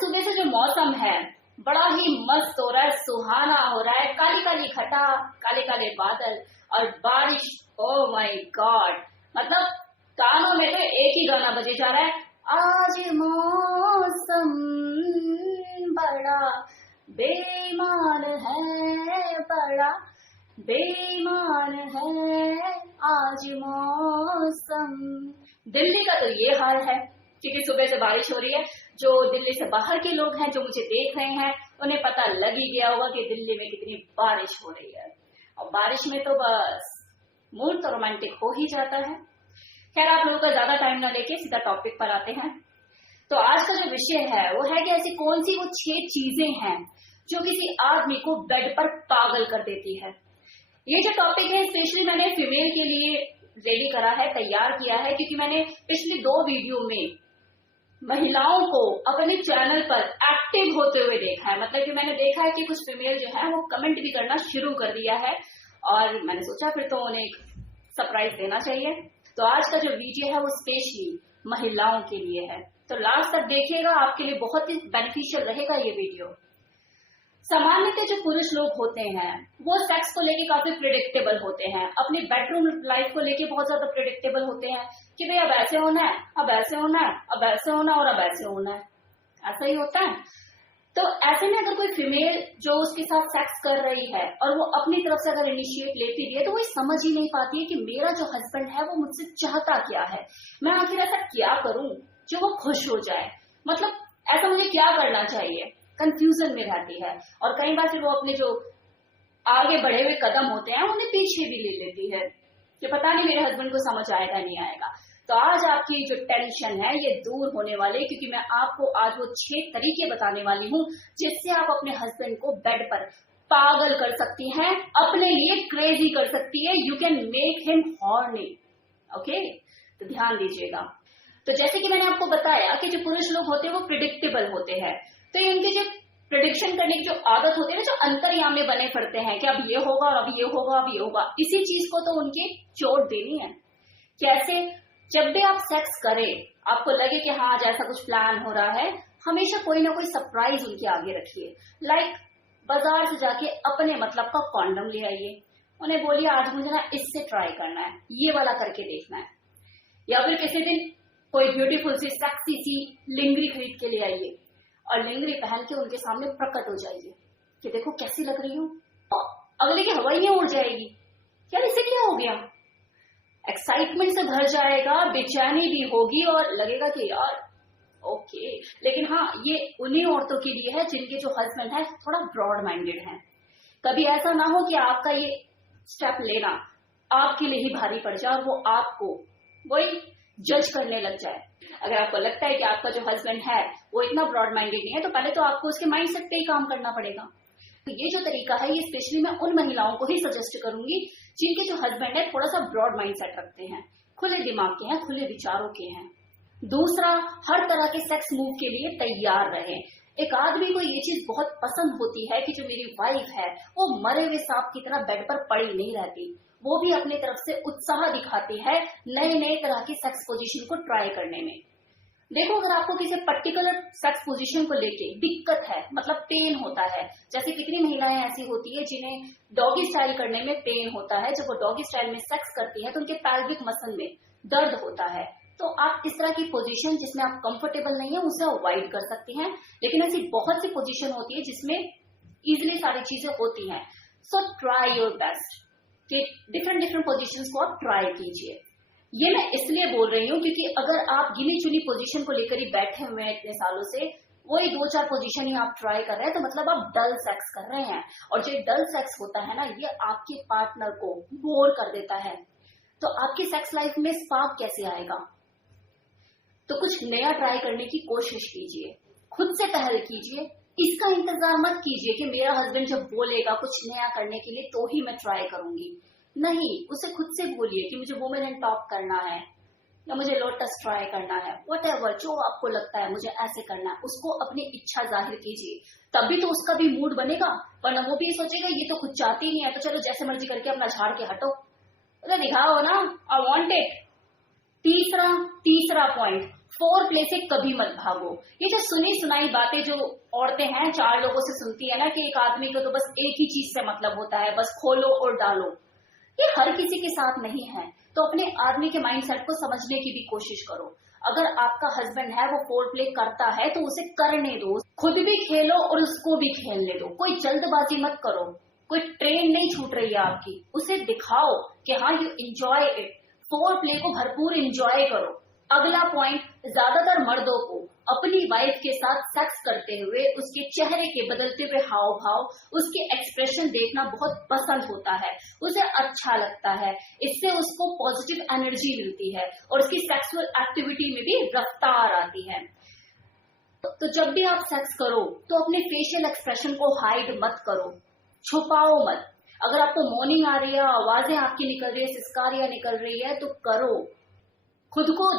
सुबह से जो मौसम है बड़ा ही मस्त हो रहा है, सुहाना हो रहा है। काली काली घटा, काले काले बादल और बारिश। ओ माय गॉड, मतलब कानों में तो एक ही गाना बजे जा रहा है, आज मौसम बड़ा बेईमान है, बड़ा बेईमान है आज मौसम। दिल्ली का तो ये हाल है क्योंकि सुबह से बारिश हो रही है। जो दिल्ली से बाहर के लोग हैं जो मुझे देख रहे हैं उन्हें पता लग ही गया होगा कि दिल्ली में कितनी बारिश हो रही है। और बारिश में तो बस मूड तो रोमांटिक हो ही जाता है। खैर, आप लोगों का ज्यादा टाइम ना लेके सीधा टॉपिक पर आते हैं। तो आज का जो विषय है वो है कि ऐसी कौन सी वो 6 चीजें हैं जो किसी आदमी को बेड पर पागल कर देती है। ये जो टॉपिक है स्पेशली मैंने फीमेल के लिए रेडी करा है, तैयार किया है, क्योंकि मैंने पिछली 2 वीडियो में महिलाओं को अपने चैनल पर एक्टिव होते हुए देखा है। मतलब कि मैंने देखा है कि कुछ फीमेल जो है वो कमेंट भी करना शुरू कर दिया है और मैंने सोचा फिर तो उन्हें एक सरप्राइज देना चाहिए। तो आज का जो वीडियो है वो स्पेशली महिलाओं के लिए है, तो लास्ट तक देखिएगा, आपके लिए बहुत ही बेनिफिशियल रहेगा ये वीडियो। सामान्यतः जो पुरुष लोग होते हैं वो सेक्स को लेके काफी प्रिडिक्टेबल होते हैं, अपनी बेडरूम लाइफ को लेके बहुत ज्यादा प्रिडिक्टेबल होते हैं कि भाई अब ऐसे होना है, अब ऐसे होना है, अब ऐसे होना और अब ऐसे होना है, ऐसा ही होता है। तो ऐसे में अगर कोई फीमेल जो उसके साथ सेक्स कर रही है और वो अपनी तरफ से अगर इनिशिएट लेती भी है तो वो समझ ही नहीं पाती है कि मेरा जो हस्बैंड है वो मुझसे चाहता क्या है, मैं आखिर ऐसा क्या करूं जो वो खुश हो जाए, मतलब ऐसा मुझे क्या करना चाहिए, कंफ्यूजन में रहती है। और कई बार फिर वो अपने जो आगे बढ़े हुए कदम होते हैं उन्हें पीछे भी ले लेती है कि पता नहीं मेरे हस्बैंड को समझ आएगा नहीं आएगा। तो आज आपकी जो टेंशन है ये दूर होने वाली है, क्योंकि मैं आपको आज वो 6 तरीके बताने वाली हूँ जिससे आप अपने हस्बैंड को बेड पर पागल कर सकती हैं, अपने लिए क्रेजी कर सकती है। You can make him horny. Okay, तो ध्यान दीजिएगा। तो जैसे कि मैंने आपको बताया कि जो पुरुष लोग होते हैं वो प्रिडिक्टेबल होते हैं, तो इनकी जो प्रिडिक्शन करने की जो आदत होती है ना, जो अंतर्याम में बने पड़ते हैं कि अब ये होगा, अब ये होगा, अब ये होगा, इसी चीज को तो उनकी चोट देनी है। कैसे? जब भी आप सेक्स करें आपको लगे कि हाँ आज ऐसा कुछ प्लान हो रहा है, हमेशा कोई ना कोई सरप्राइज उनके आगे रखिए। लाइक बाजार से जाके अपने मतलब का कॉन्डम ले आइए, उन्हें बोलिए आज मुझे ना इससे ट्राई करना है, ये वाला करके देखना है। या फिर किसी दिन कोई ब्यूटीफुल सी सेक्सी सी लिंगरी खरीद के ले आइए और लिंगरी पहन के उनके सामने प्रकट हो जाइए कि देखो कैसी लग रही हूँ। अगले की हवाइयां उड़ जाएगी, यार इसे क्या हो गया, एक्साइटमेंट से भर जाएगा, बेचैनी भी होगी और लगेगा कि यार ओके। लेकिन हाँ, ये उन्हीं औरतों के लिए है जिनके जो हस्बैंड है थोड़ा ब्रॉड माइंडेड है। कभी ऐसा ना हो कि आपका ये स्टेप लेना आपके लिए ही भारी पड़ जाए और वो आपको वही जज करने लग जाए। अगर आपको लगता है कि आपका जो हस्बैंड है वो इतना ब्रॉड माइंडेड नहीं है तो पहले तो आपको उसके माइंडसेट पे ही काम करना पड़ेगा। तो ये जो तरीका है ये स्पेशली मैं उन महिलाओं को ही सजेस्ट करूंगी जिनके जो हस्बैंड है थोड़ा सा ब्रॉड माइंडसेट रखते हैं, खुले दिमाग के हैं, खुले विचारों के हैं। दूसरा, हर तरह के सेक्स मूव के लिए तैयार रहें। एक आदमी को ये चीज बहुत पसंद होती है कि जो मेरी वाइफ है वो मरे हुए सांप की तरह बेड पर पड़ी नहीं रहती, वो भी अपनी तरफ से उत्साह दिखाती है नए नए तरह की सेक्स पोजीशन को ट्राई करने में। देखो, अगर आपको किसी पर्टिकुलर सेक्स पोजीशन को लेके दिक्कत है, मतलब पेन होता है, जैसे कितनी महिलाएं ऐसी होती है जिन्हें डॉगी स्टाइल करने में पेन होता है, जब वो डॉगी स्टाइल में सेक्स करती है तो उनके पैल्विक मसल में दर्द होता है, तो आप इस तरह की पोजीशन जिसमें आप कंफर्टेबल नहीं है उसे अवॉइड कर सकती हैं। लेकिन ऐसी बहुत सी पोजीशन होती है जिसमें इजिली सारी चीजें होती हैं। सो ट्राई योर बेस्ट कि डिफरेंट पोजीशंस को आप ट्राई कीजिए। ये मैं इसलिए बोल रही हूँ क्योंकि अगर आप गिनी चुनी पोजीशन को लेकर ही बैठे हुए हैं इतने सालों से, वही 2-4 पोजीशन ही आप ट्राई कर रहे हैं, तो मतलब आप डल सेक्स कर रहे हैं। और जो डल सेक्स होता है ना, ये आपके पार्टनर को बोर कर देता है। तो आपकी सेक्स लाइफ में स्पार्क कैसे आएगा? तो कुछ नया ट्राई करने की कोशिश कीजिए, खुद से पहल कीजिए। इसका इंतजार मत कीजिए कि मेरा हस्बैंड जब बोलेगा कुछ नया करने के लिए तो ही मैं ट्राई करूंगी। नहीं, उसे खुद से बोलिए कि मुझे वुमेन एंड टॉप करना है या मुझे लोटस ट्राई करना है, व्हाटएवर जो आपको लगता है मुझे ऐसे करना है, उसको अपनी इच्छा जाहिर कीजिए। तभी तो उसका भी मूड बनेगा, वरना वो भी सोचेगा ये तो खुद चाहती नहीं है तो चलो जैसे मर्जी करके अपना झाड़ के हटो, दिखाओ ना, आई वांट इट। तीसरा पॉइंट, फोर प्ले से कभी मत भागो। ये जो सुनी सुनाई बातें जो औरतें हैं 4 लोगों से सुनती है ना कि एक आदमी को तो बस एक ही चीज से मतलब होता है, बस खोलो और डालो, ये हर किसी के साथ नहीं है। तो अपने आदमी के माइंडसेट को समझने की भी कोशिश करो। अगर आपका हस्बैंड है वो फोर प्ले करता है तो उसे करने दो, खुद भी खेलो और उसको भी खेलने दो। कोई जल्दबाजी मत करो, कोई ट्रेन नहीं छूट रही है आपकी, उसे दिखाओ कि हाँ you enjoy it. Four play को भरपूर एंजॉय करो। अगला पॉइंट, ज्यादातर मर्दों को अपनी वाइफ के साथ सेक्स करते हुए उसके चेहरे के बदलते हुए हाव भाव, उसके एक्सप्रेशन देखना बहुत पसंद होता है, उसे अच्छा लगता है। इससे उसको पॉजिटिव एनर्जी मिलती है और उसकी सेक्सुअल एक्टिविटी में भी रफ्तार आती है। तो जब भी आप सेक्स करो तो अपने फेशियल एक्सप्रेशन को हाइड मत करो, छुपाओ मत। अगर आपको मॉर्निंग आ रही है, आवाजें आपकी निकल रही है, सिसकारियां निकल रही है, तो करो, खुद को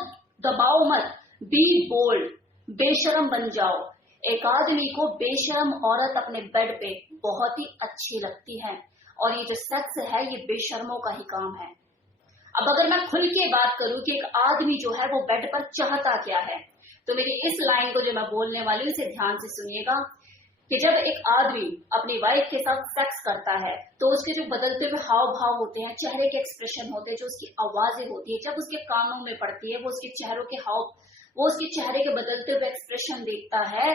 दबाओ मत। बी बोल्ड, बेशरम बन जाओ। एक आदमी को बेशरम औरत अपने बेड पे बहुत ही अच्छी लगती है और ये जो सेक्स है ये बेशर्मों का ही काम है। अब अगर मैं खुल के बात करूं कि एक आदमी जो है वो बेड पर चाहता क्या है, तो मेरी इस लाइन को जो मैं बोलने वाली हूं इसे ध्यान से सुनिएगा कि जब एक आदमी अपनी वाइफ के साथ सेक्स करता है तो उसके जो बदलते हुए हाव भाव होते हैं, चेहरे के एक्सप्रेशन होते हैं, जो उसकी आवाजें होती है, जब उसके कानों में पड़ती है, वो उसके चेहरों के वो उसके चेहरे के बदलते हुए एक्सप्रेशन देखता है,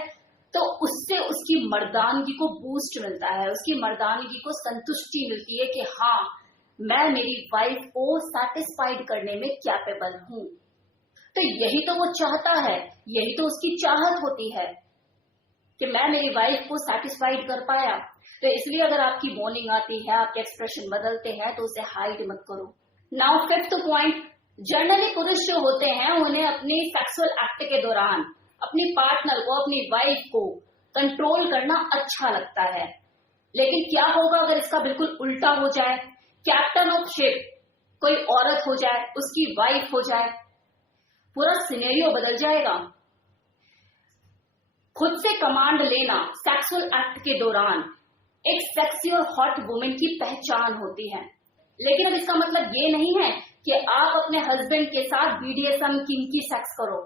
तो उससे उसकी मर्दानगी को बूस्ट मिलता है, उसकी मर्दानगी को संतुष्टि मिलती है कि हाँ मैं मेरी वाइफ को सेटिस्फाइड करने में कैपेबल हूं। तो यही तो वो चाहता है, यही तो उसकी चाहत होती है कि मैं मेरी वाइफ को सेटिस्फाइड कर पाया। तो इसलिए अगर आपकी मॉर्निंग आती है, आपके एक्सप्रेशन बदलते हैं, तो उसे हाइड मत करो। नाउ फिफ्थ पॉइंट, जनरली पुरुष जो होते हैं उन्हें अपनी सेक्सुअल एक्ट के दौरान अपनी पार्टनर को, अपनी वाइफ को कंट्रोल करना अच्छा लगता है। लेकिन क्या होगा अगर इसका बिल्कुल उल्टा हो जाए, कैप्टन ऑफ शिप कोई औरत हो जाए, उसकी वाइफ हो जाए, पूरा सिनेरियो बदल जाएगा। खुद से कमांड लेना सेक्सुअल एक्ट के दौरान एक सेक्सी और हॉट वुमेन की पहचान होती है। लेकिन अब इसका मतलब ये नहीं है कि आप अपने हस्बैंड के साथ बीडीएसएम किंकी सेक्स करो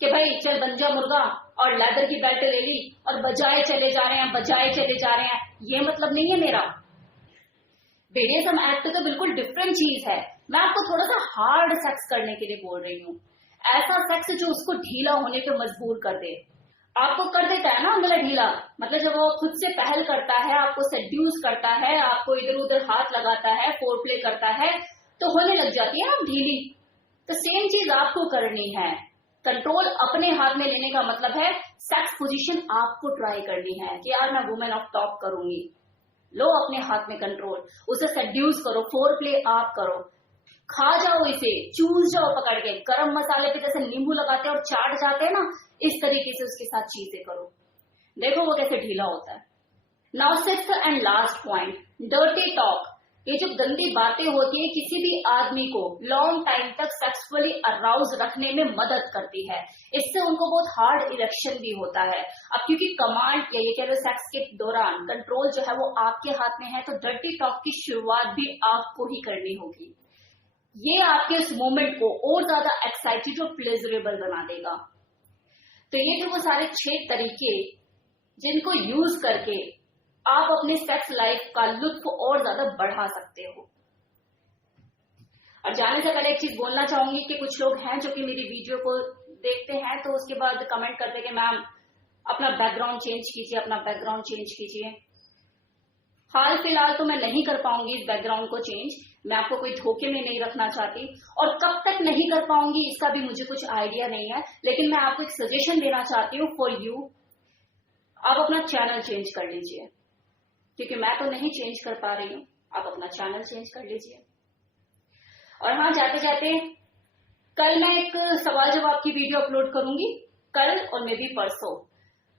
कि भाई चल बन जा मुर्गा और लेदर की बेल्ट ले ली और बजाए चले जा रहे हैं, बजाए चले जा रहे हैं, ये मतलब नहीं है मेरा। बीडीएसएम एक्ट तो बिल्कुल डिफरेंट चीज है। मैं आपको थोड़ा सा हार्ड सेक्स करने के लिए बोल रही हूँ, ऐसा सेक्स जो उसको ढीला होने पे मजबूर कर दे। आपको कर देता है ना अंगला ढीला, मतलब जब वो खुद से पहल करता है, आपको सेड्यूस करता है, आपको इधर उधर हाथ लगाता है, फोर प्ले करता है, तो होने लग जाती है आप ढीली। तो सेम चीज आपको करनी है। कंट्रोल अपने हाथ में लेने का मतलब है सेक्स पोजीशन आपको ट्राई करनी है कि यार मैं वुमेन ऑफ टॉप करूंगी। लो अपने हाथ में कंट्रोल, उसे सेड्यूस करो, फोर प्ले आप करो, खा जाओ इसे, चूस जाओ पकड़ के, गरम मसाले पे जैसे नींबू लगाते हैं और चाट जाते हैं ना, इस तरीके से उसके साथ चीजें करो, देखो वो कैसे ढीला होता है। Now sixth and last point, dirty talk. ये जो गंदी बातें होती है किसी भी आदमी को लॉन्ग टाइम तक सेक्सुअली अराउज रखने में मदद करती है। इससे उनको बहुत हार्ड इरेक्शन भी होता है। अब क्योंकि कमांड या ये कह लो सेक्स के दौरान कंट्रोल जो है वो आपके हाथ में है, तो डर्टी टॉक की शुरुआत भी आपको ही करनी होगी। ये आपके उस मोमेंट को और ज्यादा एक्साइटेड और प्लेजरेबल बना देगा। तो ये थे वो सारे 6 तरीके जिनको यूज करके आप अपने सेक्स लाइफ का लुत्फ और ज्यादा बढ़ा सकते हो। और जाने से पहले एक चीज बोलना चाहूंगी कि कुछ लोग हैं जो कि मेरी वीडियो को देखते हैं तो उसके बाद कमेंट करते कि मैम अपना बैकग्राउंड चेंज कीजिए, अपना बैकग्राउंड चेंज कीजिए। हाल फिलहाल तो मैं नहीं कर पाऊंगी इस बैकग्राउंड को चेंज, मैं आपको कोई धोखे में नहीं रखना चाहती, और कब तक नहीं कर पाऊंगी इसका भी मुझे कुछ आइडिया नहीं है। लेकिन मैं आपको एक सजेशन देना चाहती हूँ फॉर यू, आप अपना चैनल चेंज कर लीजिए, क्योंकि मैं तो नहीं चेंज कर पा रही हूँ, आप अपना चैनल चेंज कर लीजिए। और हाँ, जाते जाते कल मैं एक सवाल जवाब की वीडियो अपलोड करूंगी, कल और मे भी परसों।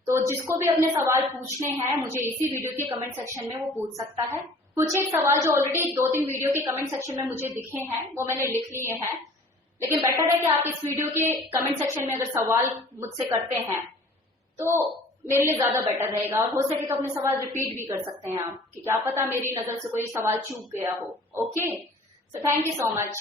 तो जिसको भी अपने सवाल पूछने हैं मुझे इसी वीडियो के कमेंट सेक्शन में वो पूछ सकता है। कुछ एक सवाल जो ऑलरेडी 2-3 वीडियो के कमेंट सेक्शन में मुझे दिखे हैं वो मैंने लिख लिए हैं, लेकिन बेटर है कि आप इस वीडियो के कमेंट सेक्शन में अगर सवाल मुझसे करते हैं तो मेरे लिए ज्यादा बेटर रहेगा। और हो सके तो अपने सवाल रिपीट भी कर सकते हैं आप, कि क्या पता मेरी नजर से कोई सवाल चूक गया हो। Okay, so thank you so much.